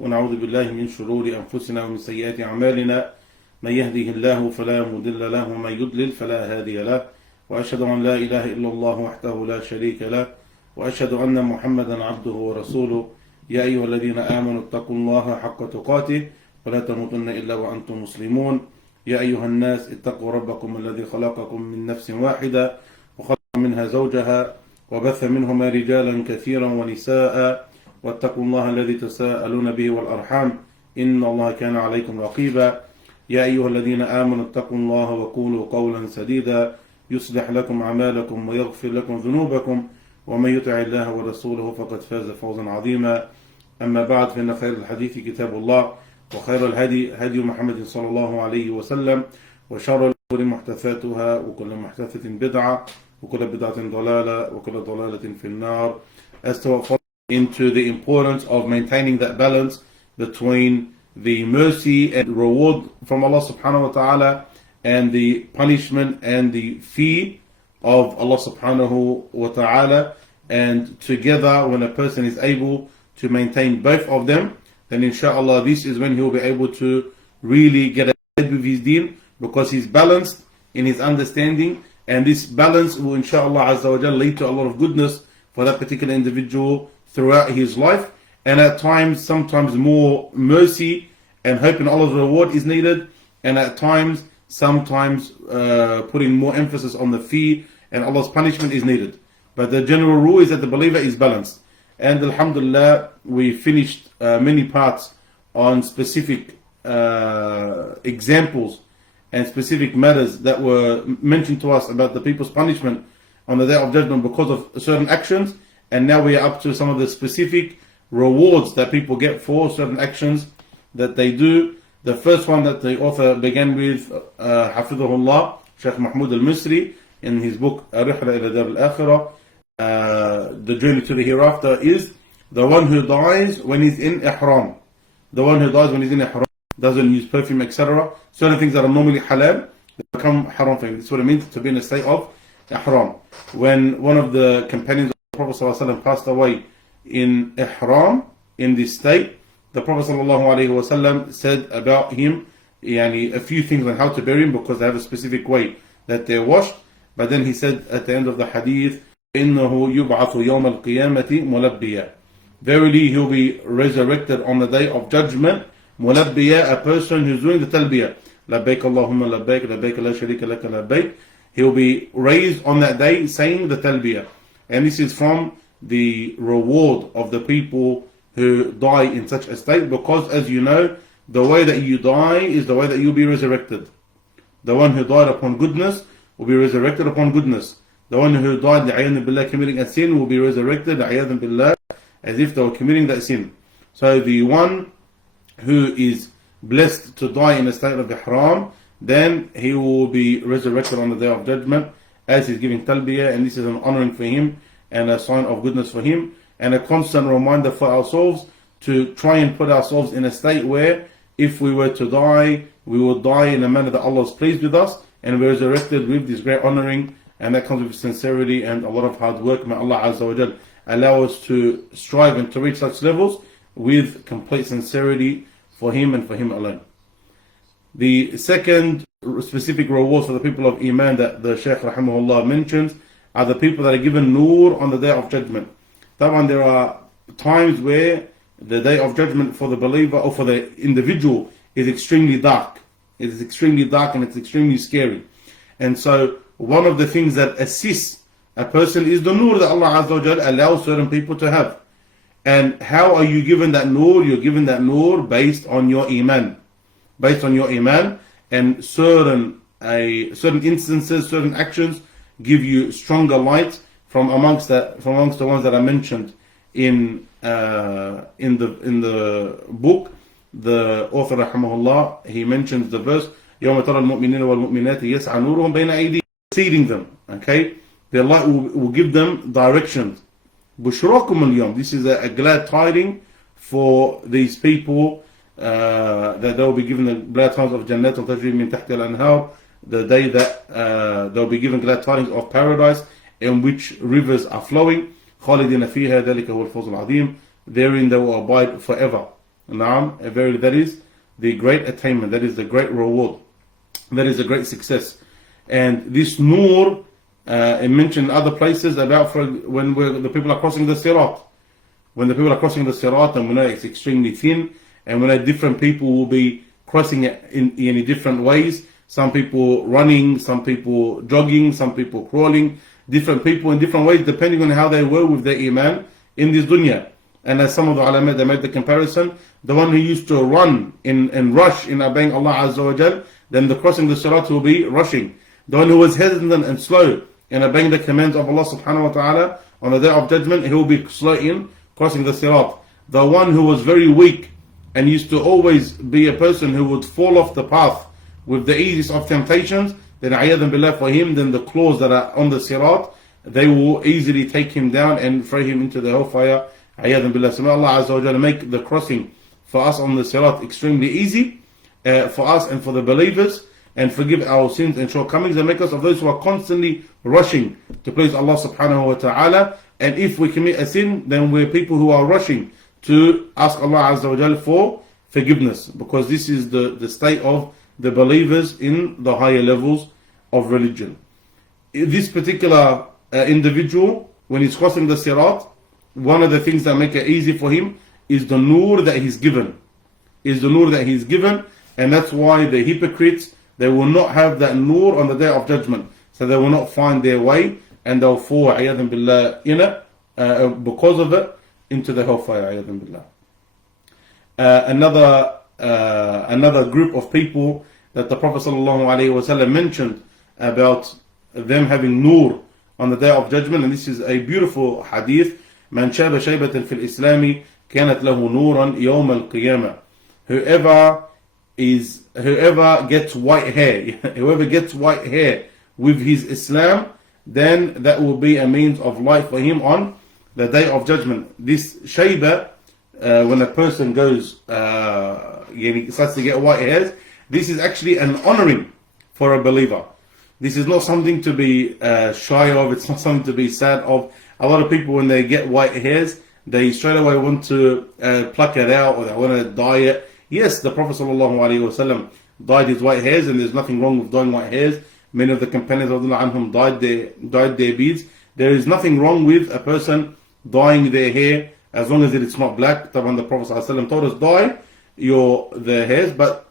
ونعوذ بالله من شرور أنفسنا ومن سيئات أعمالنا من يهده الله فلا مضل له ومن يضلل فلا هادي له وأشهد أن لا إله إلا الله وحده لا شريك له وأشهد أن محمدا عبده ورسوله يا أيها الذين آمنوا اتقوا الله حق تقاته ولا تموتن إلا وأنتم مسلمون يا أيها الناس اتقوا ربكم الذي خلقكم من نفس واحدة وخلق منها زوجها وبث منهما رجالا كثيرا ونساء واتقوا الله الذي تساءلون به والأرحام إن الله كان عليكم رقيبا يا أيها الذين آمنوا اتقوا الله وقولوا قولا سديدا يصلح لكم أعمالكم ويغفر لكم ذنوبكم ومن يطع الله ورسوله فقد فاز فوزا عظيما أما بعد فإن خير الحديث كتاب الله وخير الهدي هدي محمد صلى الله عليه وسلم وشر الأمور محدثاتها وكل محدثة بدعة وكل بدعة ضلالة وكل ضلالة في النار. As to into the importance of maintaining that balance between the mercy and reward from Allah subhanahu wa ta'ala and the punishment and the fee of Allah subhanahu wa ta'ala, and together when a person is able to maintain both of them, then inshallah this is when he will be able to really get ahead with his deen, because he's balanced in his understanding, and this balance will inshallah azza wa jal lead to a lot of goodness for that particular individual throughout his life. And at times, sometimes more mercy and hope in Allah's reward is needed, and at times, sometimes putting more emphasis on the fee and Allah's punishment is needed. But the general rule is that the believer is balanced. And alhamdulillah, we finished many parts on specific examples and specific matters that were mentioned to us about the people's punishment on the Day of Judgment because of certain actions. And now we are up to some of the specific rewards that people get for certain actions that they do. The first one that the author began with, Hafidhahullah, Shaykh Mahmoud al-Misri, in his book, Rihla ila Dar al-Akhirah, The Journey to the Hereafter, is the one who dies when he's in ihram. The one who dies when he's in ihram, doesn't use perfume, etc. Certain things that are normally halal, they become haram for him. That's what it means to be in a state of ihram. When one of the companions of the Prophet ﷺ passed away in ihram, in this state, the Prophet ﷺ said about him a few things on how to bury him, because they have a specific way that they're washed. But then he said at the end of the hadith, إِنَّهُ يُبْعَثُ يَوْمَ الْقِيَامَةِ مُلَبِّيًا. Verily he will be resurrected on the Day of Judgment, مُلَبِّيًا, a person who's doing the talbiyah. لَبَّيْكَ اللَّهُمَّ لَبَّيْكَ لَبَّيْكَ لَا شَرِيكَ لَكَ لَبَّيْكَ. He will be raised on that day saying the talbiyah. And this is from the reward of the people who die in such a state, because as you know, the way that you die is the way that you'll be resurrected. The one who died upon goodness will be resurrected upon goodness. The one who died billah, committing a sin will be resurrected billah, as if they were committing that sin. So the one who is blessed to die in a state of ihram, then he will be resurrected on the Day of Judgment as he's giving talbiyah, and this is an honoring for him and a sign of goodness for him, and a constant reminder for ourselves to try and put ourselves in a state where if we were to die, we will die in a manner that Allah is pleased with us, and we're resurrected with this great honoring, and that comes with sincerity and a lot of hard work. May Allah Azza wa Jal allow us to strive and to reach such levels with complete sincerity for Him and for Him alone. The second specific rewards for the people of Iman that the Shaykh Rahimahullah mentions are the people that are given nur on the Day of Judgment. That one, there are times where the Day of Judgment for the believer or for the individual is extremely dark. It is extremely dark and it's extremely scary. And so one of the things that assists a person is the nur that Allah Azza wa Jal allows certain people to have. And how are you given that nur? You're given that nur based on your iman. Based on your iman, and certain instances, certain actions give you stronger light from amongst the ones that are mentioned in the book. The author rahimahullah, he mentions the verse يَوْمَ تَرَى الْمُؤْمِنِينَ وَالْمُؤْمِنَاتِ يَسْعَى نُورُهُمْ بَيْنَ أَيْدِيهِمْ, leading them. Okay, the light will give them directions. بُشْرَاكُمُ الْيَوْمِ, this is a glad tiding for these people, that they will be given the glad tidings of Jannat al-Tajri min tahti al-anhar, the day that they'll be given glad tidings of paradise in which rivers are flowing. خالدين فيها ذلك هو الفوز العظيم. Therein they will abide forever. Naam, verily that is the great attainment, that is the great reward, that is a great success. And this nur, it mentioned in other places about when the people are crossing the sirat. When the people are crossing the sirat, and we know it's extremely thin, and we know different people will be crossing it in different ways. Some people running, some people jogging, some people crawling, different people in different ways depending on how they were with their iman in this dunya. And as some of the ulama, they made the comparison, the one who used to run and rush in obeying Allah Azza wa Jal, then the crossing the sirat will be rushing. The one who was hesitant and slow in obeying the commands of Allah subhanahu wa ta'ala, on the day of judgment, he will be slow in crossing the sirat. The one who was very weak and used to always be a person who would fall off the path with the easiest of temptations, then ayyadan billah for him, then the claws that are on the sirat, they will easily take him down and throw him into the hellfire. Ayyadan billah. So may Allah Azza wa Jalla make the crossing for us on the sirat extremely easy for us and for the believers, and forgive our sins and shortcomings, and make us of those who are constantly rushing to please Allah subhanahu wa ta'ala. And if we commit a sin, then we're people who are rushing to ask Allah Azza wa Jalla for forgiveness, because this is the state of the believers in the higher levels of religion. This particular individual, when he's crossing the sirat, one of the things that make it easy for him is the nur that he's given. And that's why the hypocrites, they will not have that nur on the day of judgment. So they will not find their way, and they'll fall, ayyadan billah, because of it, into the hellfire, ayyadan billah. Another group of people that the Prophet ﷺ mentioned about them having nur on the day of judgment, and this is a beautiful hadith: "Man shaba shaybatan fil Islami kanat lahu nuran yawm al-qiyamah." Whoever gets white hair with his Islam, then that will be a means of light for him on the day of judgment. This shayba, when a person goes, starts to get white hairs, this is actually an honoring for a believer. This is not something to be shy of, it's not something to be sad of. A lot of people, when they get white hairs, they straight away want to pluck it out, or they want to dye it. Yes, the Prophet ﷺ dyed his white hairs, and there's nothing wrong with dyeing white hairs. Many of the companions of Allah dyed their beards. There is nothing wrong with a person dyeing their hair, as long as it's not black. The Prophet ﷺ told us, dye the hairs, but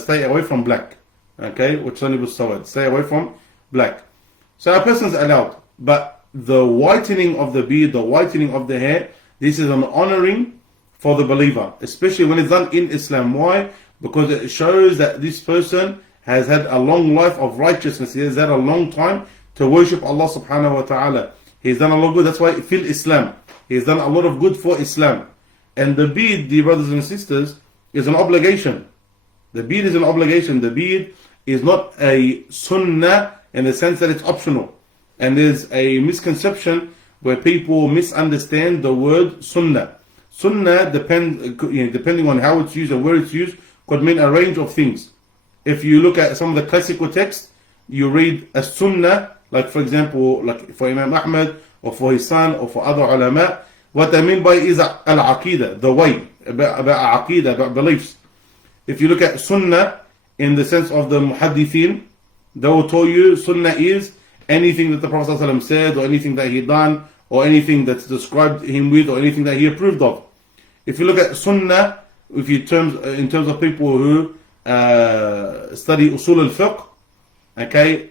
stay away from black. Okay, which only was sawad. Stay away from black. So a person's allowed, but the whitening of the beard, the whitening of the hair, this is an honoring for the believer, especially when it's done in Islam. Why? Because it shows that this person has had a long life of righteousness. He has had a long time to worship Allah subhanahu wa ta'ala. He's done a lot of good. That's why fil Islam. He's done a lot of good for Islam. And the beard, dear brothers and sisters, is an obligation. The beard is an obligation. The beard is not a sunnah in the sense that it's optional. And there's a misconception where people misunderstand the word sunnah. Sunnah, depending on how it's used and where it's used, could mean a range of things. If you look at some of the classical texts, you read a sunnah, like for example, like for Imam Ahmad, or for his son, or for other ulama, what they mean by is al-aqidah, the way, about aqidah, about beliefs. If you look at sunnah in the sense of the muhaddithin, they will tell you sunnah is anything that the Prophet ﷺ said, or anything that he done, or anything that's described him with, or anything that he approved of. If you look at sunnah, in terms of people who study usul al-fiqh, okay,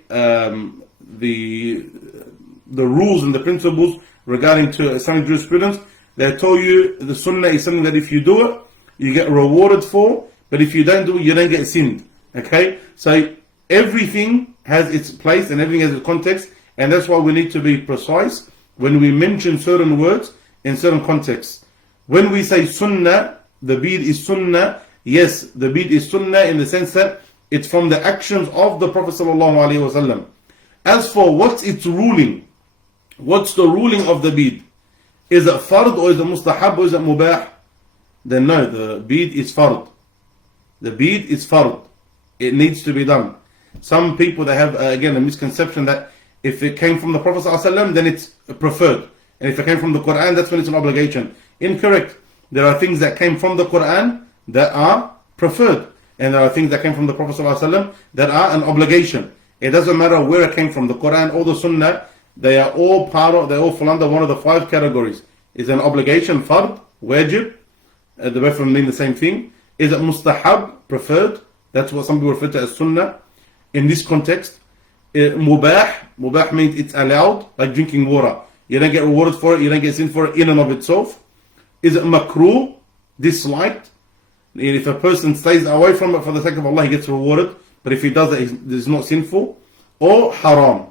the rules and the principles regarding to Islamic jurisprudence, they tell you the sunnah is something that if you do it, you get rewarded for, but if you don't do it, you don't get sinned. Okay, so everything has its place and everything has its context, and that's why we need to be precise when we mention certain words in certain contexts. When we say sunnah, the beard is sunnah, yes, the beard is sunnah in the sense that it's from the actions of the Prophet ﷺ. As for what's its ruling, what's the ruling of the beard? Is it fard, or is it mustahab, or is it mubah? Then no, the beard is fard. The beard is fard. It needs to be done. Some people, they have, again, a misconception that if it came from the Prophet ﷺ, then it's preferred. And if it came from the Quran, that's when it's an obligation. Incorrect. There are things that came from the Quran that are preferred. And there are things that came from the Prophet ﷺ that are an obligation. It doesn't matter where it came from, the Quran or the Sunnah, they all fall under one of the 5 categories. Is it an obligation, fard, wajib? The both of them mean the same thing. Is it mustahab, preferred? That's what some people refer to as Sunnah. In this context, mubah means it's allowed, like drinking water. You don't get rewarded for it, you don't get sin for it in and of itself. Is it makruh, disliked? If a person stays away from it for the sake of Allah, he gets rewarded. But if he does it, it's not sinful. Or haram.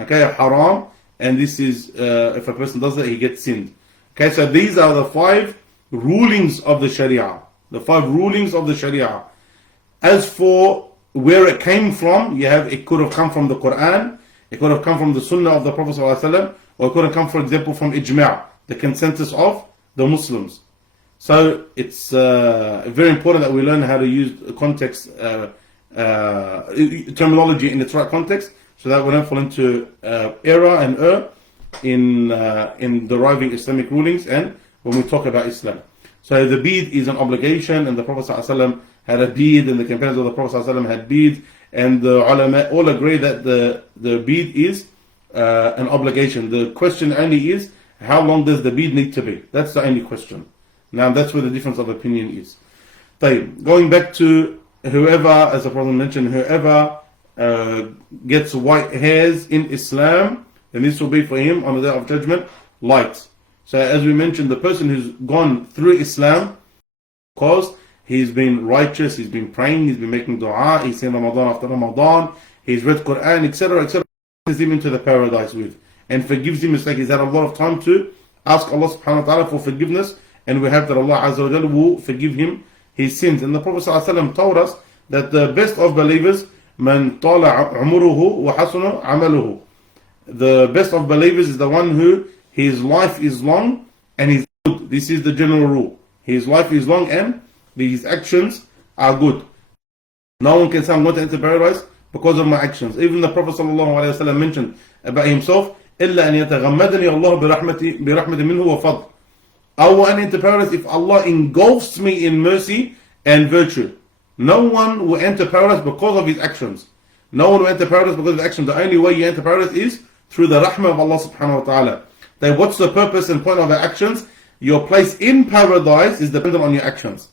Okay, haram. And this is, if a person does it, he gets sinned. Okay, so these are the 5 rulings of the Sharia. The 5 rulings of the Sharia. As for where it came from, you have, it could have come from the Quran, it could have come from the Sunnah of the Prophet ﷺ, or it could have come, for example, from Ijma', the consensus of the Muslims. So it's very important that we learn how to use context, terminology in its right context, so that we don't fall into error and in deriving Islamic rulings and when we talk about Islam. So the bead is an obligation, and the Prophet ﷺ had a bead, and the companions of the Prophet ﷺ had beads, and the ulama all agree that the bead is an obligation. The question only is, how long does the bead need to be? That's the only question. Now that's where the difference of opinion is. Going back to whoever, as the Prophet mentioned, whoever gets white hairs in Islam, then this will be for him on the day of judgment light. So as we mentioned, the person who's gone through Islam, because he's been righteous, he's been praying, he's been making dua, he's seen Ramadan after Ramadan, he's read Quran, etc., etc., takes him into the paradise with, and forgives him. It's like he's had a lot of time to ask Allah subhanahu wa ta'ala for forgiveness, and we have that Allah Azza wa Jalla will forgive him his sins. And the Prophet ﷺ told us that the best of believers, man tala umruhu wa hasuna amaluhu. The best of believers is the one who his life is long and he's good. This is the general rule. His life is long and his actions are good. No one can say, I'm going to enter paradise because of my actions. Even the Prophet ﷺ mentioned about himself, إِلَّا أَنْ يَتَغَمَّدَنِي اللَّهُ بِرَحْمَةٍ مِّنْهُ وَفَضْلٍ. I will enter paradise if Allah engulfs me in mercy and virtue. No one will enter paradise because of his actions. No one will enter paradise because of his actions. The only way you enter paradise is through the rahmah of Allah subhanahu wa ta'ala. Then what's the purpose and point of our actions? Your place in paradise is dependent on your actions.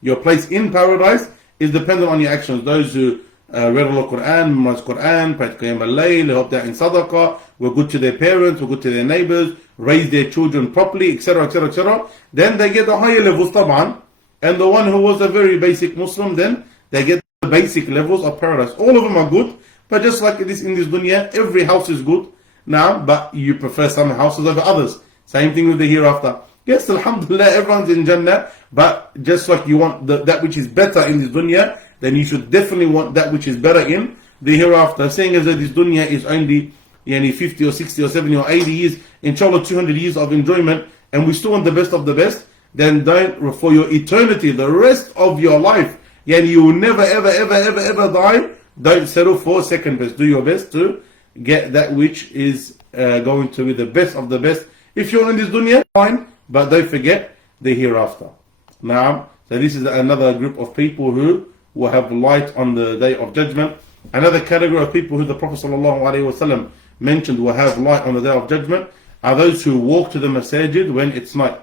Your place in paradise is dependent on your actions. Those who read the Quran, memorized Quran, prayed Qiyam al-Layl, helped out in Sadaqah, were good to their parents, were good to their neighbors, raised their children properly, etc., etc., etc. Then they get the higher levels, taban. And the one who was a very basic Muslim, then they get the basic levels of paradise. All of them are good, but just like this in this dunya, every house is good now, but you prefer some houses over others. Same thing with the hereafter. Yes, alhamdulillah, everyone's in Jannah, but just like you want that which is better in this dunya, then you should definitely want that which is better in the hereafter. Saying as that this dunya is only 50 or 60 or 70 or 80 years, inshallah 200 years of enjoyment, and we still want the best of the best, then don't, for your eternity, the rest of your life, you will never ever ever ever ever die, don't settle for second best. Do your best to get that which is going to be the best of the best. If you're in this dunya, fine, but don't forget the hereafter. Now, so this is another group of people who will have light on the day of judgment. Another category of people who the Prophet ﷺ mentioned will have light on the day of judgment are those who walk to the masajid when it's night,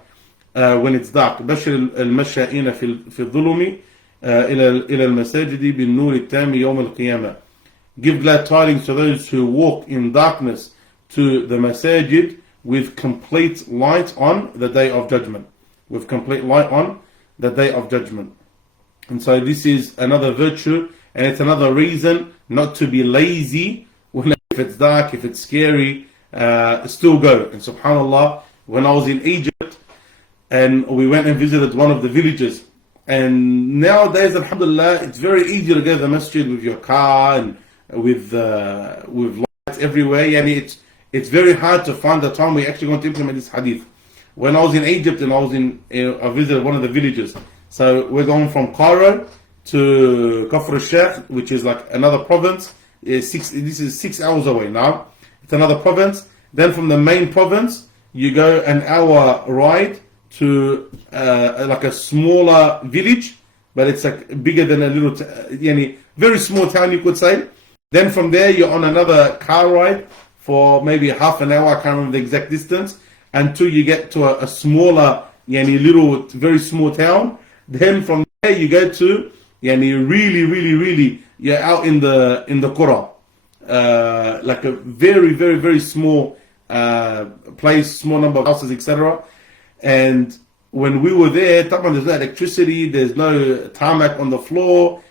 when it's dark. بشر المشائين في الظلم إلى المساجد بالنور التام يوم القيامة. Give glad tidings to those who walk in darkness to the masajid with complete light on the day of judgment. With complete light on the day of judgment. And so this is another virtue, and it's another reason not to be lazy when if it's dark, if it's scary, still go. And subhanAllah, when I was in Egypt and we went and visited one of the villages, and nowadays, alhamdulillah, it's very easy to go to the masjid with your car and with lights everywhere. It's very hard to find the time we actually going to implement this hadith. When I was in Egypt and I visited one of the villages. So we're going from Cairo to Kafr al-Sheikh, which is like another province. This is 6 hours away now. It's another province. Then from the main province, you go an hour ride to like a smaller village, but it's like bigger than a little, very small town, you could say. Then from there, you're on another car ride for maybe half an hour. I can't remember the exact distance, until you get to a smaller, little, very small town. Then from there, you go to, really, you're out in the Qura, like a very, very, very small place, small number of houses, etc. And when we were there, there's no electricity, there's no tarmac on the floor.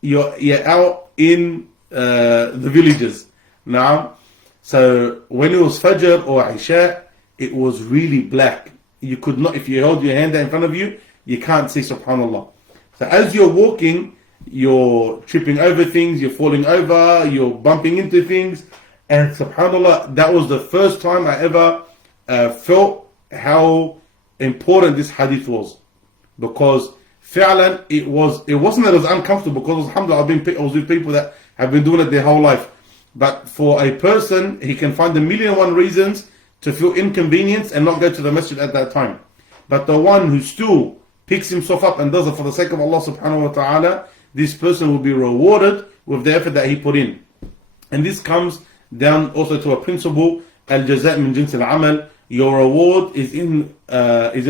You're out in the villages now. So when it was Fajr or Isha, it was really black. You could not, if you held your hand in front of you, you can't see, subhanAllah. So as you're walking, you're tripping over things, you're falling over, you're bumping into things. And subhanAllah, that was the first time I ever felt how important this hadith was. Because fi'lan, it wasn't that it was uncomfortable, because alhamdulillah, I was with people that have been doing it their whole life. But for a person, he can find 1,000,001 reasons to feel inconvenienced and not go to the masjid at that time. But the one who still picks himself up and does it for the sake of Allah subhanahu wa ta'ala, this person will be rewarded with the effort that he put in. And this comes down also to a principle, al-jaza' min jins al-amal. Your reward is in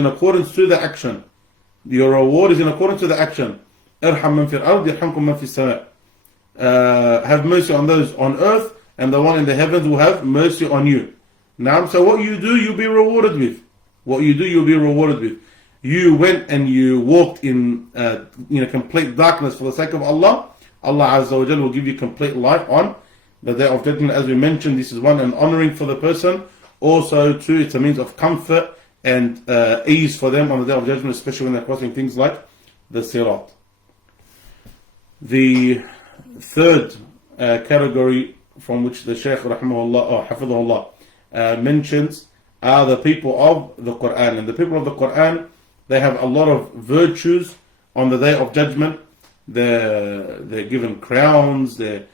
accordance to the action. Your reward is in accordance to the action. Irham man fil ard yarhamkum man fis sama'. Have mercy on those on earth, and the one in the heavens will have mercy on you. Now, so what you do, you'll be rewarded with. What you do, you'll be rewarded with. You went and you walked in complete darkness for the sake of Allah. Allah Azza wa Jalla will give you complete light on the Day of Judgment. As we mentioned, this is one, an honoring for the person. Also, two, it's a means of comfort and ease for them on the Day of Judgment, especially when they're crossing things like the Sirat. The third category from which the Shaykh rahimahullah or hafidhahullah mentions are the people of the Quran. And the people of the Quran, they have a lot of virtues on the Day of Judgment. They're given crowns, their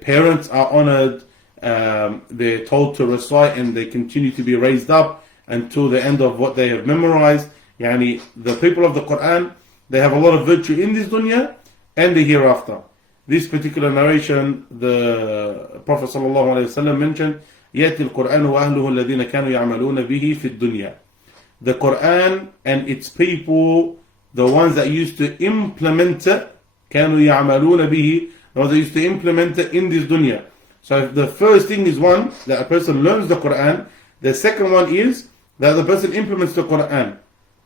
parents are honored, they're told to recite, and they continue to be raised up until the end of what they have memorized. The people of the Quran, they have a lot of virtue in this dunya and the hereafter. This particular narration, the Prophet ﷺ mentioned, يَأْتِي الْقُرْآنُ وَأَهْلُهُ الَّذِينَ كَانُوا يَعْمَلُونَ بِهِ فِي الدُّنْيَا. The Quran and its people, the ones that used to implement it, كَانُوا يَعْمَلُونَ بِهِ, the ones that used to implement it in this dunya. So the first thing is one, that a person learns the Quran. The second one is that the person implements the Quran.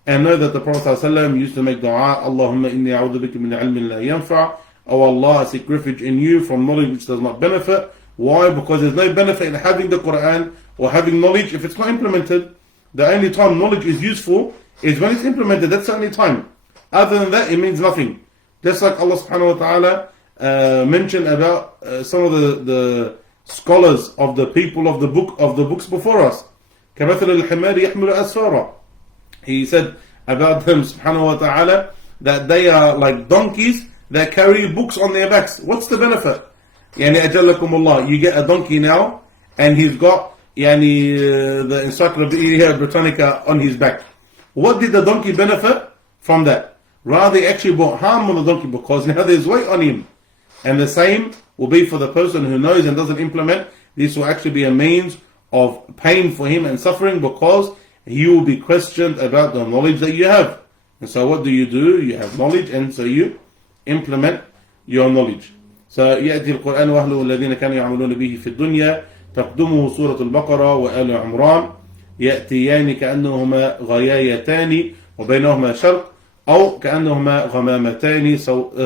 And know that the Prophet ﷺ used to make dua, Allahumma inni a'udhu bika min ilmin la yanfa'. Oh Allah, I seek refuge in you from knowledge which does not benefit. Why? Because there's no benefit in having the Quran or having knowledge if it's not implemented. The only time knowledge is useful is when it's implemented. That's the only time. Other than that, it means nothing. Just like Allah subhanahu wa ta'ala mentioned about some of the scholars of the people of the books before us. كَمَثَلِ الْحِمَارِ يَحْمِلُ أَسْفَارًا. He said about them subhanahu wa ta'ala that they are like donkeys that carry books on their backs. What's the benefit? You get a donkey now, and he's got the Encyclopedia Britannica on his back. What did the donkey benefit from that? Rather, he actually brought harm on the donkey, because now there's weight on him. And the same will be for the person who knows and doesn't implement. This will actually be a means of pain for him and suffering, because he will be questioned about the knowledge that you have. And so what do? You have knowledge, and so you implement your knowledge. So يأتي القرآن وأهله الذين كانوا يعملون به في الدنيا تقدمه سورة البقرة وآل عمران يأتيان كأنهما غيايتان وبينهما شرق أو كأنهما غمامتان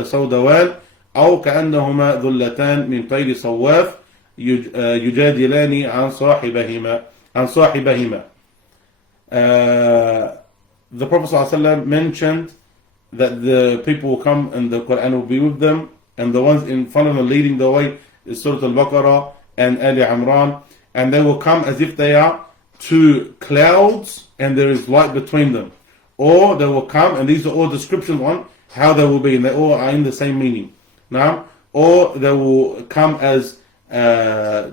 سودوان أو كأنهما ذلتان من طير صواف يجادلان عن صاحبهما. The Prophet ﷺ mentioned that the people will come and the Quran will be with them, and the ones in front of them leading the way is Surah Al-Baqarah and Ali Imran, and they will come as if they are two clouds and there is light between them. Or they will come, and these are all descriptions on how they will be, and they all are in the same meaning. Now, or they will come as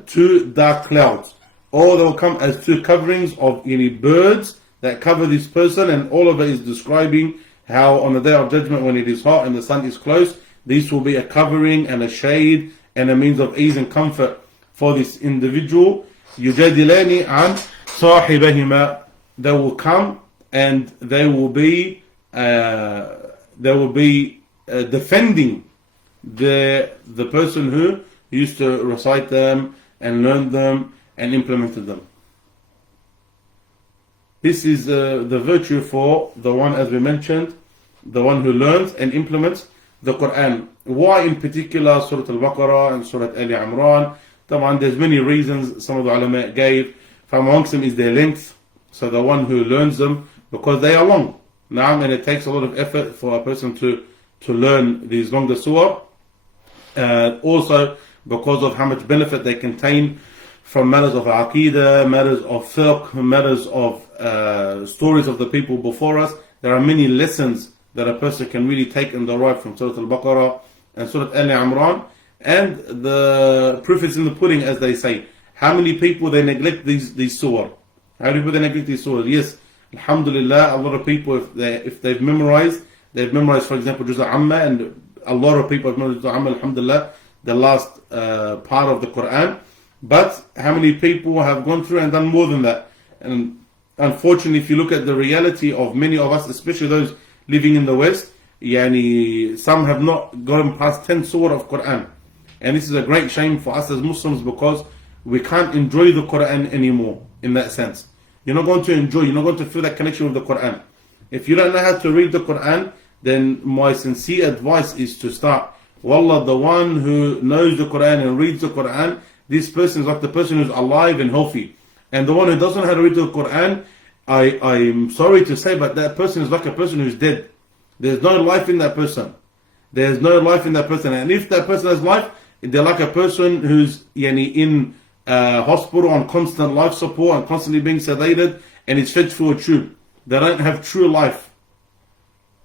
two dark clouds, or they will come as two coverings of birds that cover this person, and all of it is describing how on the day of judgment, when it is hot and the sun is close, this will be a covering and a shade and a means of ease and comfort for this individual. يُجَادِلَانِ عَنْ صَاحِبَهِمَا. They will come and they will be defending the person who used to recite them and learned them and implemented them. This is the virtue for the one, as we mentioned, the one who learns and implements the Quran. Why in particular Surah Al-Baqarah and Surah Ali Imran? There's many reasons some of the ulama gave. From amongst them is their length. So the one who learns them, because they are long. And it takes a lot of effort for a person to learn these longer surah. Also because of how much benefit they contain from matters of Aqidah, matters of fiqh, matters of stories of the people before us. There are many lessons that a person can really take and derive from Surah Al-Baqarah and Surah Ali Imran. And the proof is in the pudding, as they say. How many people they neglect these surah? How many people they neglect these surah? Yes, alhamdulillah, a lot of people, if they've memorized, for example, Juz' Amma, and a lot of people have memorized Juz' Amma, alhamdulillah, the last part of the Quran. But how many people have gone through and done more than that? And unfortunately, if you look at the reality of many of us, especially those living in the West, some have not gone past 10 surah of Quran. And this is a great shame for us as Muslims, because we can't enjoy the Quran anymore in that sense. You're not going to enjoy, you're not going to feel that connection with the Quran. If you don't know how to read the Quran, then my sincere advice is to start. Wallah, the one who knows the Quran and reads the Quran, this person is like the person who's alive and healthy. And the one who doesn't know how to read the Quran, I'm sorry to say, but that person is like a person who's dead. There's no life in that person. There's no life in that person. And if that person has life, they're like a person who's in hospital on constant life support and constantly being sedated, and is fed through a tube. They don't have true life.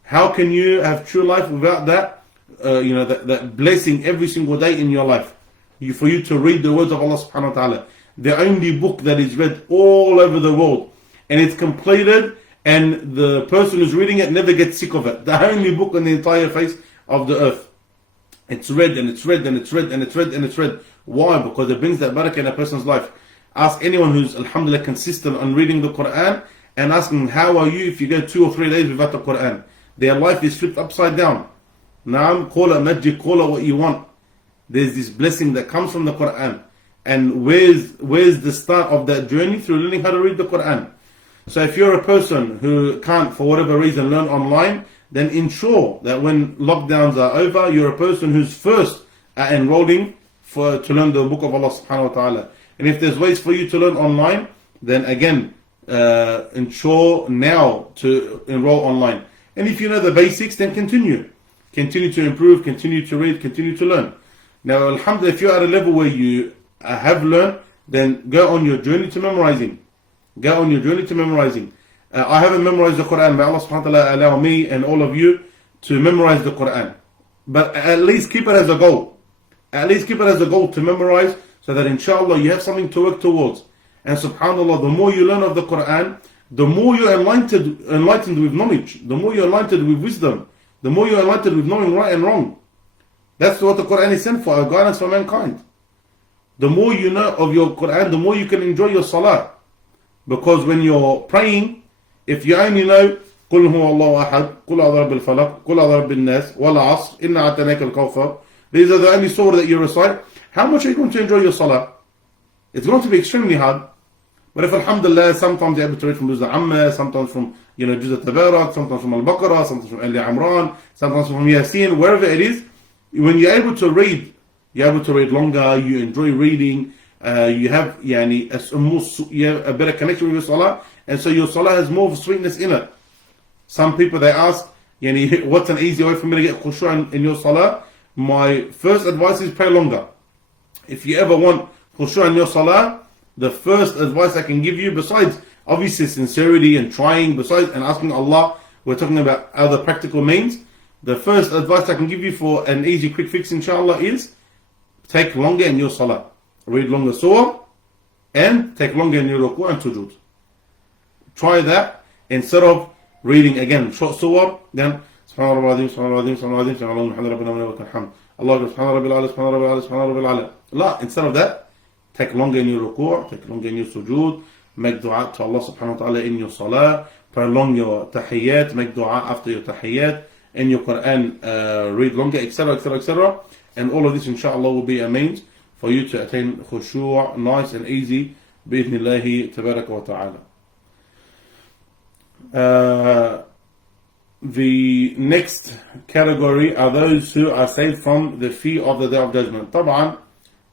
How can you have true life without that? That blessing every single day in your life. For you to read the words of Allah subhanahu wa ta'ala. The only book that is read all over the world. And it's completed, and the person who's reading it never gets sick of it. The only book on the entire face of the earth. It's read and it's read and it's read and it's read and it's read. Why? Because it brings that barakah in a person's life. Ask anyone who's alhamdulillah consistent on reading the Quran, and ask them, how are you if you go 2 or 3 days without the Quran? Their life is flipped upside down. Naam, call it majid, call it what you want. There's this blessing that comes from the Quran. And where's the start of that journey? Through learning how to read the Quran. So if you're a person who can't, for whatever reason, learn online, then ensure that when lockdowns are over, you're a person who's first enrolling to learn the book of Allah subhanahu wa ta'ala. And if there's ways for you to learn online, then again, ensure now to enroll online. And if you know the basics, then continue. Continue to improve, continue to read, continue to learn. Now, alhamdulillah, if you're at a level where you have learned, then go on your journey to memorizing. Go on your journey to memorizing. I haven't memorized the Quran, but Allah subhanahu wa ta'ala allow me and all of you to memorize the Quran. But at least keep it as a goal. At least keep it as a goal to memorize, so that inshallah you have something to work towards. And subhanallah, the more you learn of the Quran, the more you're enlightened with knowledge, the more you're enlightened with wisdom, the more you're enlightened with knowing right and wrong. That's what the Quran is sent for, a guidance for mankind. The more you know of your Quran, the more you can enjoy your salah. Because when you're praying, if you only know قُلْ هُوَ اللَّهُ أَحَدٌ قُلْ أَعُوذُ بِرَبِّ الْفَلَقِ قُلْ أَعُوذُ بِرَبِّ النَّاسِ وَالْعَصْرِ إِنَّ أَعْطَيْنَاكَ الْكَوْثَرَ. These are the only surah that you recite. How much are you going to enjoy your salah? It's going to be extremely hard. But if alhamdulillah, sometimes you're able to read from Juz' Amma, sometimes from Juz' Tabarak, sometimes from Al-Baqarah, sometimes from Ali Imran, sometimes from Yasin, wherever it is. When you're able to read, longer, you enjoy reading, you have a better connection with your salah, and so your salah has more sweetness in it. Some people, they ask, what's an easy way for me to get khushu' in your salah? My first advice is pray longer. If you ever want khushu' in your salah, the first advice I can give you, besides obviously sincerity and trying, and asking Allah, we're talking about other practical means, The first advice I can give you for an easy quick fix, inshallah, is take longer in your salah. Read longer surah and take longer in your ruku and sujood. Try that instead of reading again short surah, then Subhana Rabbil Azim, Subhana Rabbil Azim, Subhana Rabbil Azim, Subhana Rabbil Azim, Allah Subhana Rabbil Ala, Subhana Rabbil Ala, Subhana Rabbil Ala. La, instead of that, take longer in your ruku', take longer in your sujood, make dua to Allah subhanahu wa ta'ala in your salah, prolong your tahiyyat, make dua after your tahiyyat, in your Quran, read longer, etc., etc., etc. And all of this, inshallah, will be a means for you to attain khushu' nice and easy, bi'idhnillahi tabaraka wa ta'ala. The next category are those who are saved from the fear of the Day of Judgment. Tab'an,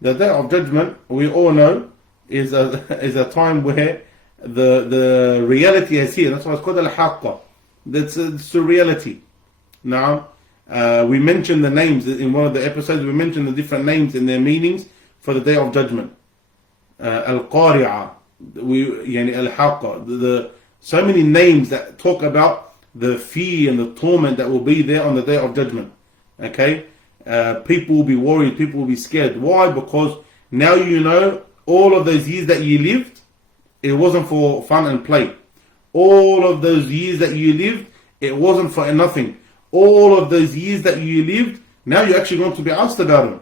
the Day of Judgment, we all know, is a time where the reality is here. That's why it's called al-haqqa. That's the reality. Now, we mentioned the names in one of the episodes. We mentioned the different names and their meanings for the Day of Judgment. Al-Qari'ah, al-Haqqa. So many names that talk about the fear and the torment that will be there on the Day of Judgment. Okay? People will be worried, people will be scared. Why? Because now you know all of those years that you lived, it wasn't for fun and play. All of those years that you lived, it wasn't for nothing. All of those years that you lived, now you're actually going to be asked about them.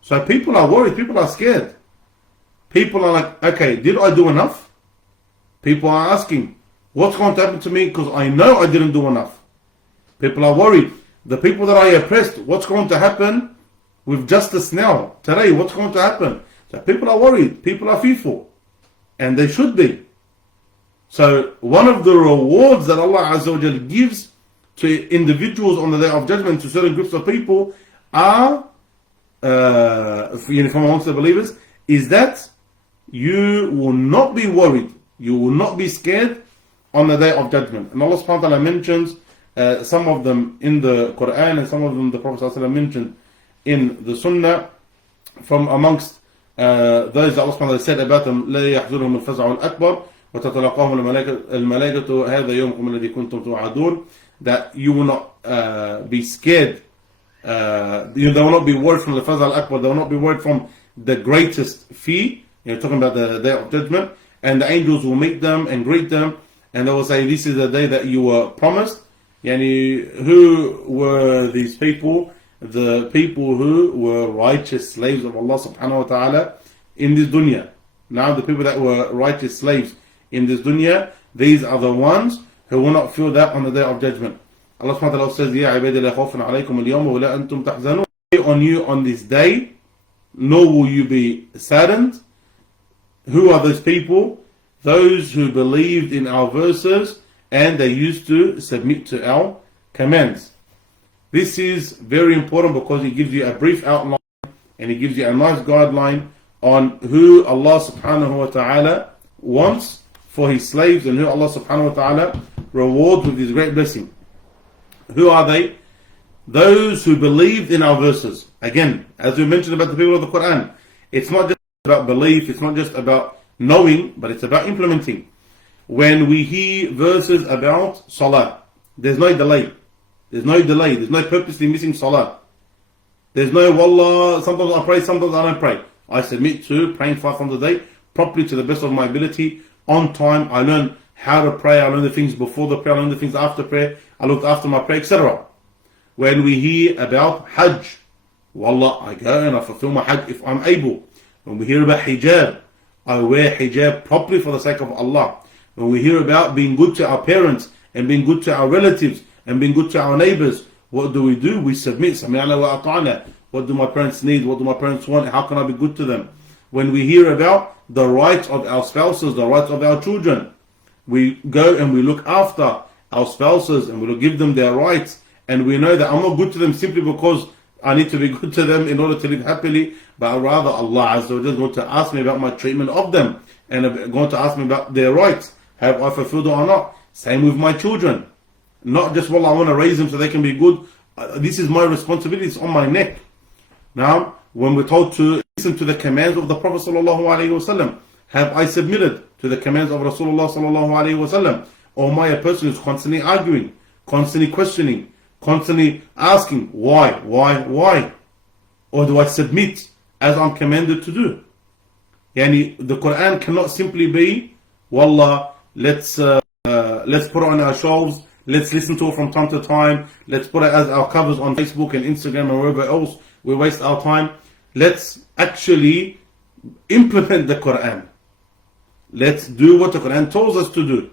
So people are worried, people are scared. People are like, okay, did I do enough? People are asking, what's going to happen to me because I know I didn't do enough? People are worried. The people that I oppressed, what's going to happen with justice now? Today, what's going to happen? So people are worried. People are fearful. And they should be. So one of the rewards that Allah Azza wa Jal gives to individuals on the Day of Judgment, to certain groups of people, are, from amongst the believers, is that you will not be worried. You will not be scared on the Day of Judgment. And Allah subhanahu wa ta'ala mentions some of them in the Quran, and some of them the Prophet ﷺ mentioned in the Sunnah, from amongst those that Allah subhanahu wa ta'ala said about them, لا يحزنهم الفزع الأكبر وتتلقاهم الملائكة هذا يومكم الذي كنتم توعدون, that you will not be scared, they will not be worried from the faz'a al-akbar, they will not be worried from the greatest fear, talking about the Day of Judgment, and the angels will meet them and greet them, and they will say, this is the day that you were promised. Who were these people? The people who were righteous slaves of Allah subhanahu wa ta'ala in this dunya. Now the people that were righteous slaves in this dunya, these are the ones who will not feel that on the Day of Judgment. Allah subhanahu wa ta'ala says, يَا عِبَادِ لَا خَوْفٌ عَلَيْكُمُ الْيَوْمَ وَلَا أَنْتُمْ تَحْزَنُونَ. On you on this day, nor will you be saddened. Who are those people? Those who believed in our verses and they used to submit to our commands. This is very important because it gives you a brief outline and it gives you a nice guideline on who Allah subhanahu wa ta'ala wants for His slaves and who Allah subhanahu wa ta'ala rewards with His great blessing. Who are they? Those who believed in our verses. Again, as we mentioned about the people of the Quran, it's not just about belief, it's not just about knowing, but it's about implementing. When we hear verses about salah, there's no delay. There's no delay. There's no purposely missing salah. There's no wallah, sometimes I pray, sometimes I don't pray. I submit to praying 5 times a day, properly to the best of my ability, on time. I learn how to pray, I learn the things before the prayer, I learn the things after prayer, I look after my prayer, etc. When we hear about Hajj, wallah, I go and I fulfill my Hajj if I'm able. When we hear about hijab, I wear hijab properly for the sake of Allah. When we hear about being good to our parents and being good to our relatives and being good to our neighbors, what do? We submit. Sami'na wa ata'na. What do my parents need? What do my parents want? How can I be good to them? When we hear about the rights of our spouses, the rights of our children, we go and we look after our spouses and we will give them their rights. And we know that I'm not good to them simply because I need to be good to them in order to live happily, but rather Allah Azza wa Jalla is going to ask me about my treatment of them and going to ask me about their rights. Have I fulfilled it or not? Same with my children. Not just, well, I want to raise them so they can be good. This is my responsibility. It's on my neck. Now, when we're told to listen to the commands of the Prophet sallallahu alaihi wasallam, have I submitted to the commands of Rasulullah sallallahu alaihi wasallam? Or am I a person who's constantly arguing, constantly questioning, constantly asking, why? Or do I submit as I'm commanded to do? Yani, the Quran cannot simply be, wallah, let's put it on our shelves, let's listen to it from time to time, let's put it as our covers on Facebook and Instagram and wherever else we waste our time. Let's actually implement the Quran. Let's do what the Quran tells us to do.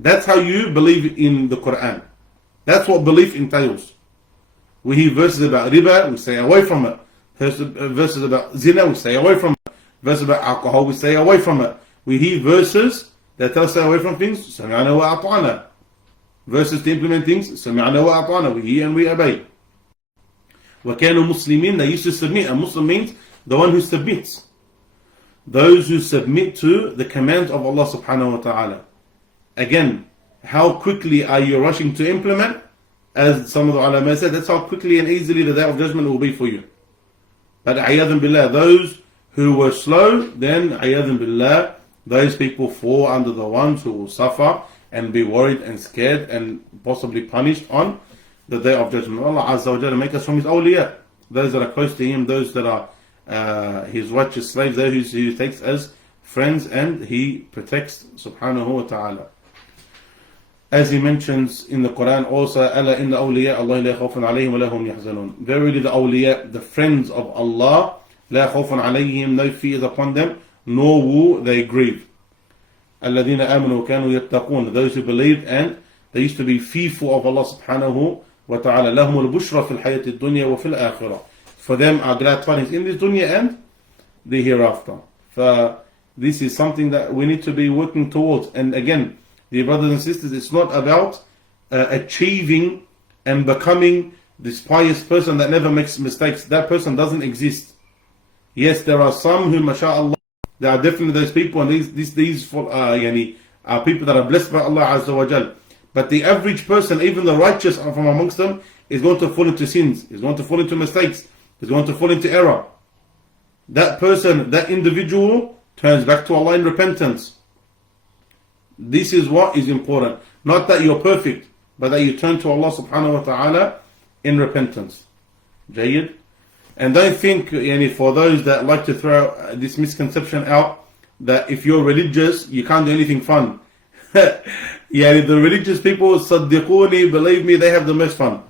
That's how you believe in the Quran. That's what belief entails. We hear verses about riba, we stay away from it. Verses about zina, we stay away from it. Verses about alcohol, we stay away from it. We hear verses that tell us to stay away from things, سمعنا وأطعنا. Verses to implement things, سمعنا وأطعنا. We hear and we obey. وَكَانُوا مُسْلِمِينَ. They used to submit. And Muslim means the one who submits. Those who submit to the commands of Allah subhanahu wa ta'ala. Again, how quickly are you rushing to implement? As some of the ulama said, that's how quickly and easily the day of judgment will be for you. But a'yadhan billah, those who were slow, then a'yadhan billah, those people fall under the ones who will suffer and be worried and scared and possibly punished on the day of judgment. Allah Azza wa Jalla make us from His awliya, those that are close to Him, those that are His righteous slaves, those who He takes as friends and He protects subhanahu wa ta'ala. As He mentions in the Quran also, أَلَا إِنَّ أَوْلِيَاءَ اللَّهِ لَا خَوْفٌ عَلَيْهِمْ وَلَا هُمْ يَحْزَنُونَ. Verily the awliya, the friends of Allah, لَا خَوْفٌ عَلَيْهِمْ, no fear is upon them, nor will they grieve. الَّذِينَ آمَنُوا وَكَانُوا يَتَّقُونَ. Those who believed and they used to be fearful of Allah subhanahu wa ta'ala. لَهُمُ الْبُشْرَى فِي الْحَيَاةِ الدُّنْيَا وَفِي الْآخِرَةِ. For them are glad tidings in this dunya and the hereafter. This is something that we need to be working towards. And again, dear brothers and sisters, it's not about achieving and becoming this pious person that never makes mistakes. That person doesn't exist. Yes, there are some who, mashallah, there are definitely those people, and these are people that are blessed by Allah Azza wa Jal. But the average person, even the righteous from amongst them, is going to fall into sins, is going to fall into mistakes, is going to fall into error. That person, that individual, turns back to Allah in repentance. This is what is important. Not that you're perfect, but that you turn to Allah subhanahu wa ta'ala in repentance. Jayyid. And don't think, for those that like to throw this misconception out, that if you're religious, you can't do anything fun. The religious people, صدقوني, believe me, they have the most fun.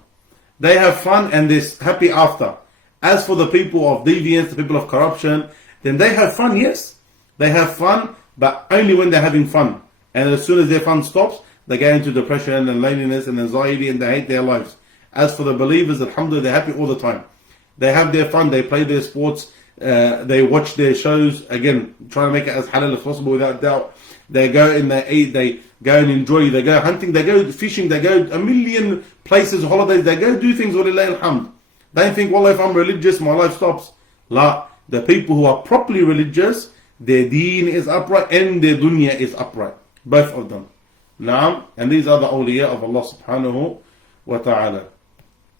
They have fun and they're happy after. As for the people of deviance, the people of corruption, then they have fun, yes. They have fun, but only when they're having fun. And as soon as their fun stops, they get into depression and loneliness and anxiety and they hate their lives. As for the believers, alhamdulillah, they're happy all the time. They have their fun, they play their sports, they watch their shows, again, trying to make it as halal as possible without doubt. They go and they eat, they go and enjoy, they go hunting, they go fishing, they go a million places, holidays, they go do things, walillahi alhamd. Don't think, well, if I'm religious, my life stops. La, the people who are properly religious, their deen is upright and their dunya is upright. Both of them. Naam, and these are the awliya of Allah subhanahu wa ta'ala.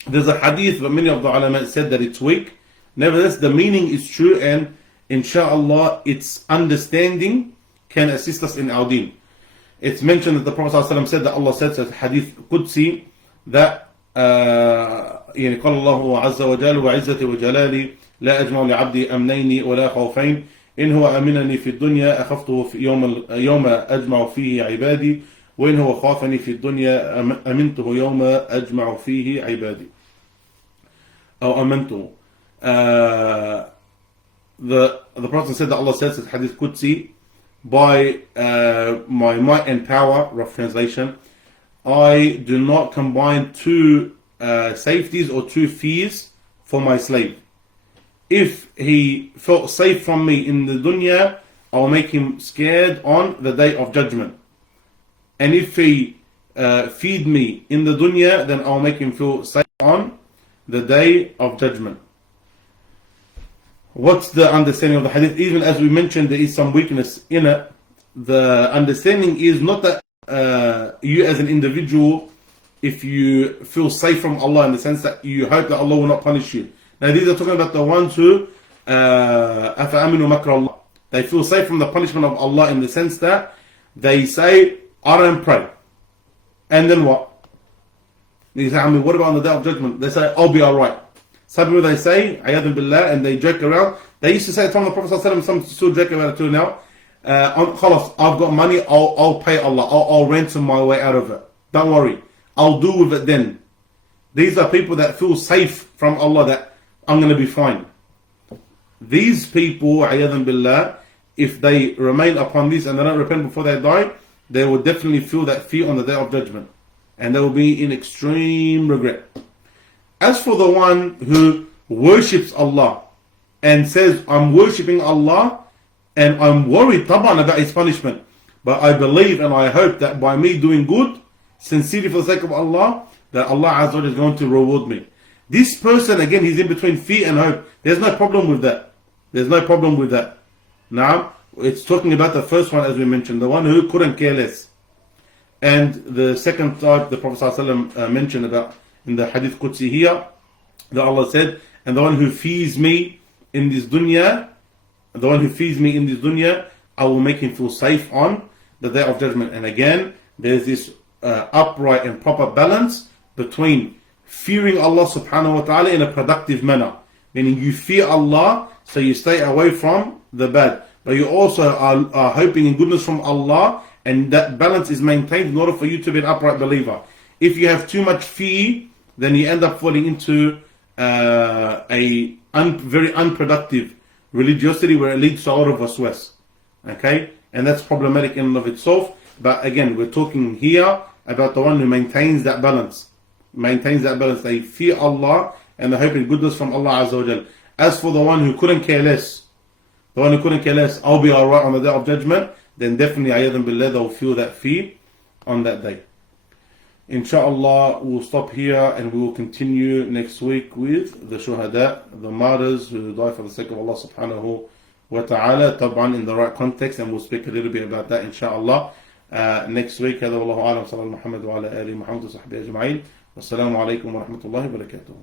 There's a hadith, but many of the ulama said that it's weak. Nevertheless, the meaning is true, and inshallah, its understanding can assist us in our deen. It's mentioned that the Prophet ﷺ said that Allah said, as hadith Qudsi, that قال الله عز وجل وعزتي وجلالي لا أجمع لعبدي أمنين ولا خوفين إن هو أمنني في الدنيا أخفته في يوم أجمع فيه عبادي وإن هو خافني في الدنيا أمنته يوم أجمع فيه عبادي أو أمنته. The Prophet said that Allah says in Hadith Qudsi, by my might and power, rough translation, I do not combine two safeties or two fears for my slave. If he felt safe from me in the dunya, I'll make him scared on the day of judgment. And if he feed me in the dunya, then I'll make him feel safe on the day of judgment. What's the understanding of the hadith? Even as we mentioned, there is some weakness in it. The understanding is not that you as an individual, if you feel safe from Allah in the sense that you hope that Allah will not punish you. Now these are talking about the ones who أَفَأَمِنُوا مَكْرَ اللَّهِ. They feel safe from the punishment of Allah in the sense that they say, I don't pray. And then what? You say, I mean, what about on the day of judgment? They say, I'll be alright. Some people they say, Ayadun Billah, and they joke around. They used to say from the Prophet ﷺ, some still joke about it too now. Khalas, I've got money, I'll pay Allah, I'll ransom my way out of it. Don't worry, I'll do with it then. These are people that feel safe from Allah, that I'm going to be fine. These people, Ayadun Billah, if they remain upon this and they don't repent before they die, they will definitely feel that fear on the day of judgment. And they will be in extreme regret. As for the one who worships Allah and says, I'm worshipping Allah and I'm worried taban about his punishment, but I believe and I hope that by me doing good, sincerely for the sake of Allah, that Allah Azza wa Jalla is going to reward me. This person, again, he's in between fear and hope. There's no problem with that. There's no problem with that. Now, it's talking about the first one, as we mentioned, the one who couldn't care less. And the second type, the Prophet ﷺ mentioned about in the Hadith Qudsi here, that Allah said, and the one who fears me in this dunya, the one who fears me in this dunya, I will make him feel safe on the day of judgment. And again, there's this upright and proper balance between fearing Allah subhanahu wa ta'ala in a productive manner. Meaning you fear Allah, so you stay away from the bad. But you also are hoping in goodness from Allah, and that balance is maintained in order for you to be an upright believer. If you have too much fear, then you end up falling into a very unproductive religiosity where it leads to a lot of waswas. Okay? And that's problematic in and of itself. But again, we're talking here about the one who maintains that balance. They fear Allah and they hope in goodness from Allah Azza wa Jal. As for the one who couldn't care less, I'll be alright on the day of judgment, then definitely, Ayadun Billah, they'll feel that fear on that day. Inshallah, we'll stop here and we will continue next week with the shuhada, the martyrs who die for the sake of Allah subhanahu wa ta'ala, taban in the right context, and we'll speak a little bit about that inshallah next week. هذا والله أعلم صلى الله محمد وعلى آله محمد وصحبه أجمعين والسلام عليكم ورحمة الله وبركاته.